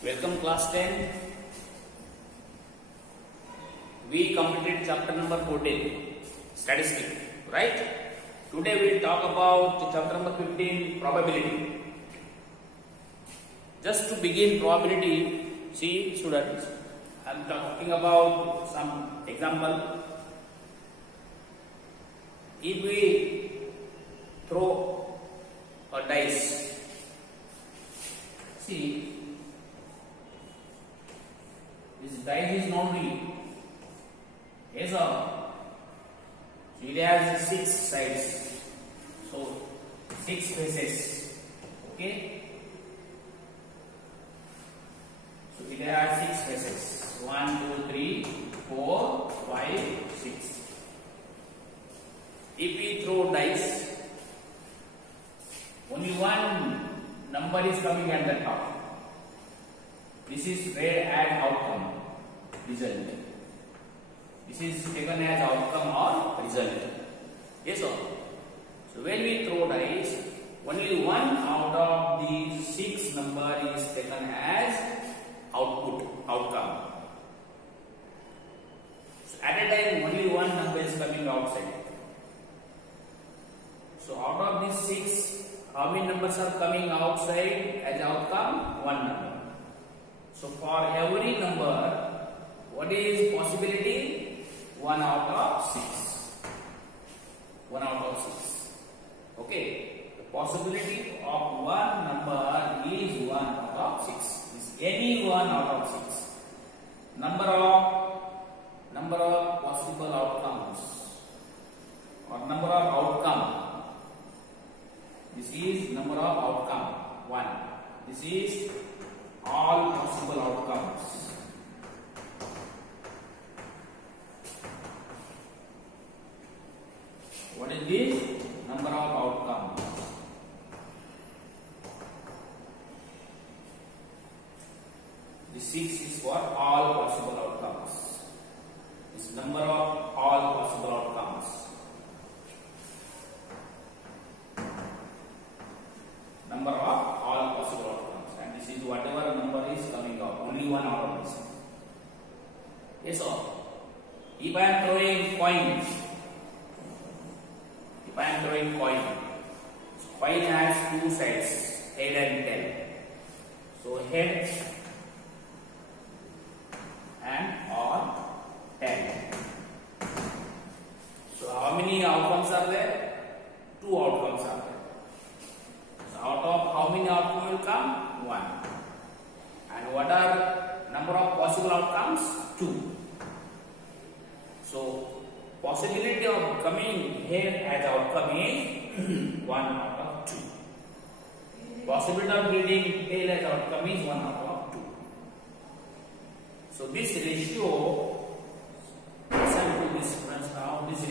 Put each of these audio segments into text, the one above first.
Welcome class 10. We completed chapter number 14, statistics, right? Today we will talk about chapter number 15, probability. Just to begin probability, see students, I am talking about some example. If we throw a dice, see, this dice is non-real. Yes or it has 6 sides, so 6 faces. Okay, so it has 6 faces. 1, 2, 3, 4, 5, 6. If we throw dice, only one number is coming at the top. This is read as outcome, result. This is taken as outcome or result. Yes or no? So when we throw dice, only one out of these 6 number is taken as outcome. So at a time, only one number is coming outside. So out of these 6, how many numbers are coming outside as outcome? One number. So for every number, what is possibility? 1 out of 6. 1 out of 6. Okay. The possibility of one number is 1 out of 6. Is any 1 out of 6. Number of possible outcomes or number of outcome. This is number of outcome 1. This is all possible outcomes. What is this? Number of outcomes. The 6 is for all possible outcomes. This number of all possible outcomes. Number of all possible outcomes, and this is whatever number is coming out, only 1 out of this. Yes or no? If I am throwing coin, coin has 2 sides, head and tail. So head and or tail. So how many outcomes are there? 2 outcomes are there. Out of how many outcomes will come? 1. And what are number of possible outcomes? 2. So possibility of coming here as outcome is 1 out of 2. Possibility of getting tail as outcome is 1 out of 2. So this ratio, listen to this friends now, this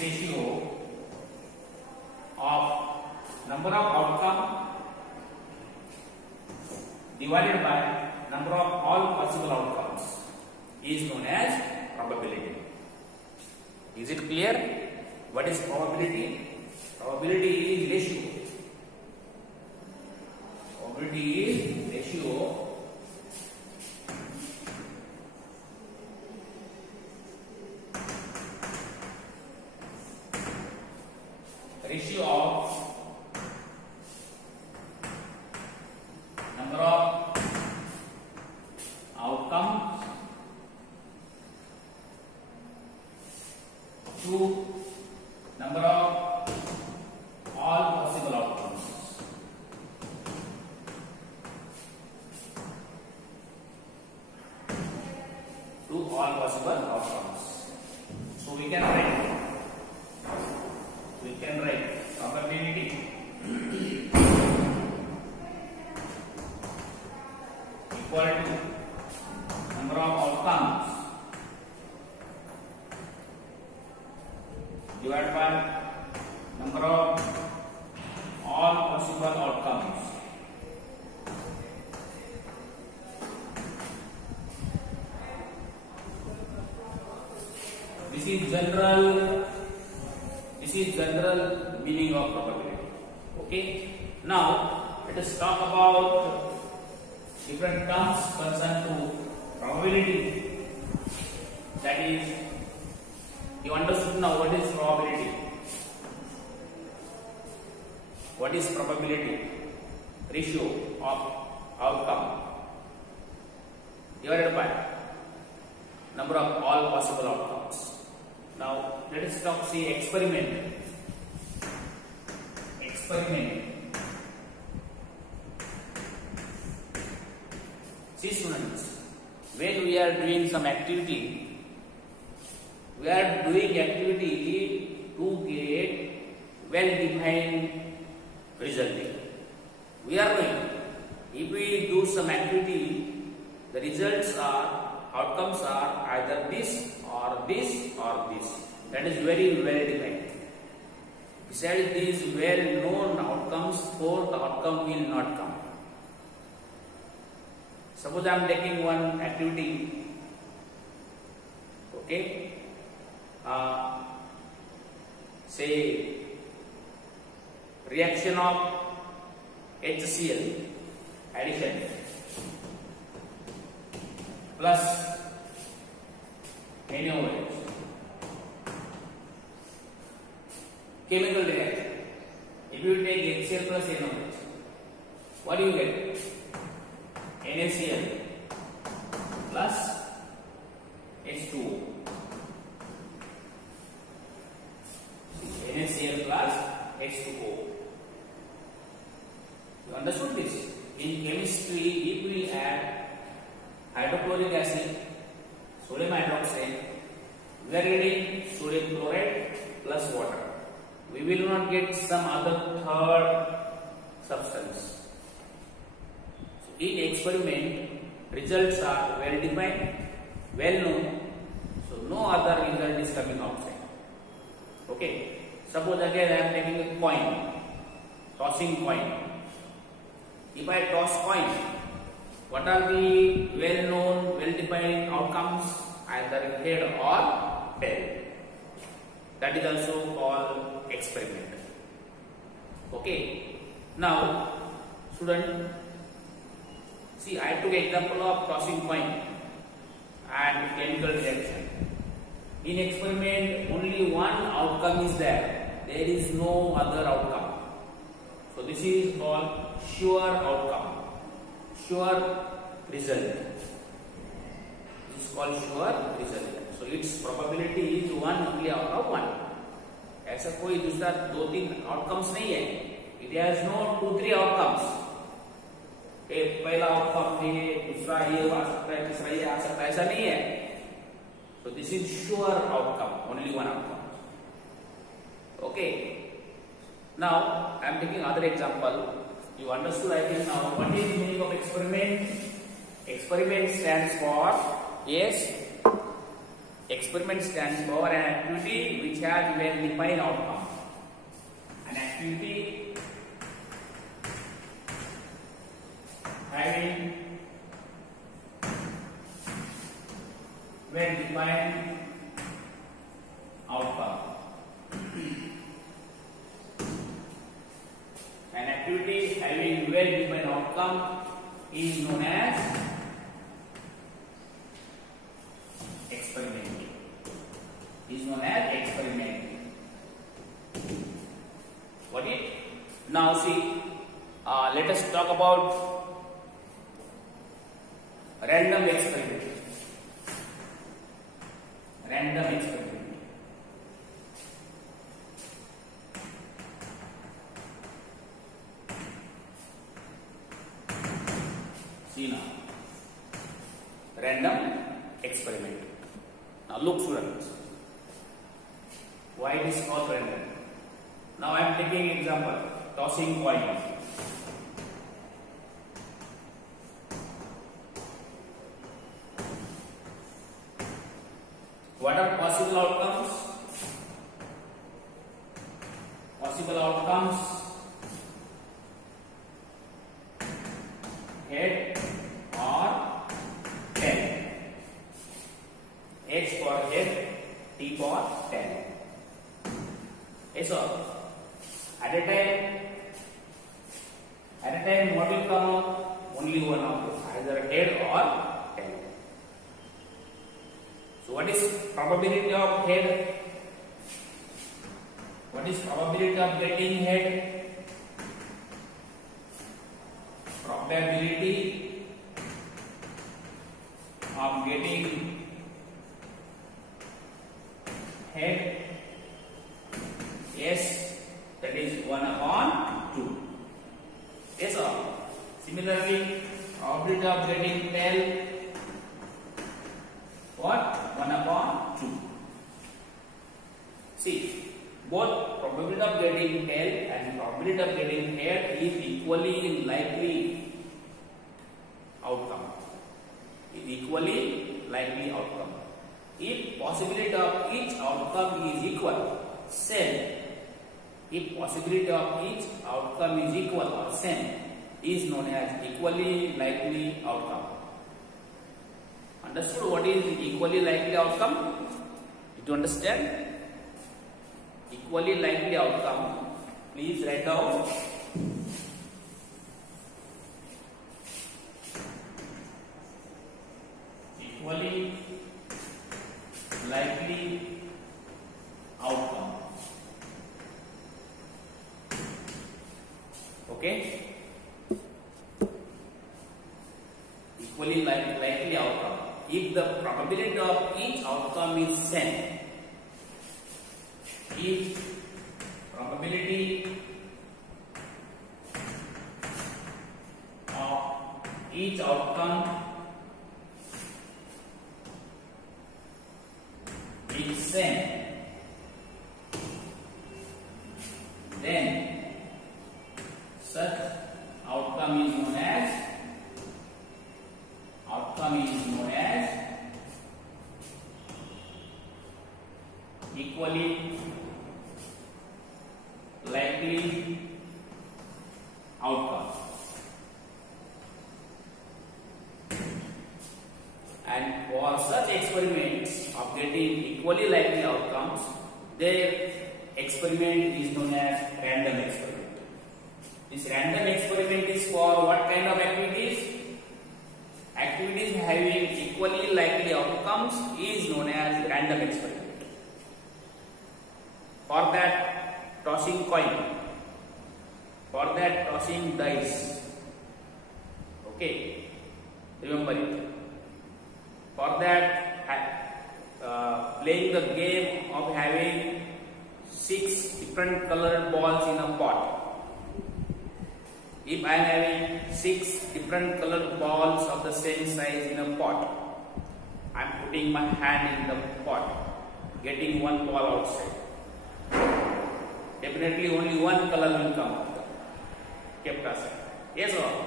ratio of number of outcome divided by number of all possible outcomes is known as probability. Is it clear? What is probability? Probability is ratio. Probability is ratio of number of outcomes to number of all possible outcomes. To all possible outcomes. So we can write probability equal to number of outcomes divided by number of all possible outcomes. This is general meaning of probability. Okay. Now let us talk about different terms concerned to probability. That is, you understood now what is probability. What is probability? Ratio of outcome divided by number of all possible outcomes. Now let us talk, see experiment. See students, when we are doing some activity, we are doing activity to get well-defined result. We are doing, if we do some activity, the results are, outcomes are either this or this or this. That is very well defined. Besides these well-known outcomes, fourth outcome will not come. Suppose I am taking one activity, okay, say reaction of HCl addition plus NaOH, chemical reaction. If you take HCl plus NaOH, what do you get? NaCl plus H2O. NaCl plus H2O. You understood this? In chemistry, if we add hydrochloric acid, sodium hydroxide, we are getting sodium chloride plus water. We will not get some other third substance. So in experiment, results are well defined, well known, so no other result is coming outside. Okay. Suppose again I am taking a coin, tossing coin. If I toss coin, what are the well-known, well-defined outcomes? Either head or tail. That is also called experiment. Okay. Now, student, see, I took example of tossing coin and chemical reaction. In experiment, only one outcome is there. There is no other outcome. So this is called sure outcome, sure result. This is called sure result. So its probability is 1 only out of 1. ऐसा कोई दूसरा 2-3 outcomes नहीं है. It has no 2-3 outcomes. एक पहला outcome है, दूसरा ये आ सकता है, तीसरा ये आ सकता है, ऐसा नहीं है. So this is sure outcome, only one outcome. Okay. Now I am taking other example. You understood, I think, now what is the meaning of experiment? Experiment stands for, yes, experiment stands for an activity which has well defined outcome. An activity having well defined outcome. An activity having well defined outcome is known as experiment. Is known as experiment. What it? Now see, let us talk about random experiment. Random experiment. See now, random experiment. Now look students, why it is called random. Now I am taking example, tossing coin. What are possible outcomes? Possible outcomes, head or tail. H for head, T for tail. Yes, sir. At a At a time, what will come out? Only one of those, either head or tail. So, what is probability of head? What is probability of getting head? Probability of getting head, yes, that is 1 upon 2. Yes or? Similarly, probability of getting tail, what? 1 upon 2. See, both probability of getting tail and probability of getting head is equally likely outcome. If possibility of each outcome is equal, same. If possibility of each outcome is equal or same, is known as equally likely outcome. Understood what is equally likely outcome? Did you understand? Equally likely outcome. Please write down. Equally likely outcome. Okay? Equally likely outcome. If the probability of each outcome is same, if probability of each outcome is same, then such outcome is known as equally likely outcome. And for such experiments of getting equally likely outcomes, their experiment is known as random experiment. This random experiment is for what kind of activities? Activities having equally likely outcomes is known as random experiment. For that, tossing coin. For that, tossing dice. Okay, remember it. For that, playing the game of having 6 different colored balls in a pot. If I am having 6 different colored balls of the same size in a pot, I am putting my hand in the pot, getting one ball outside. Definitely only one color will come out. Kept aside. Yes or no?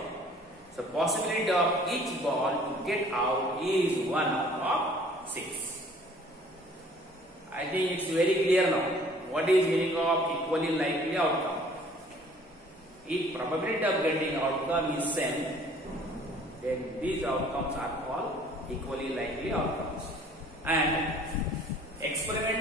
So possibility of each ball to get out is 1 out of 6. I think it's very clear now. What is meaning of equally likely outcome? If probability of getting outcome is same, then these outcomes are called equally likely outcomes. And experiment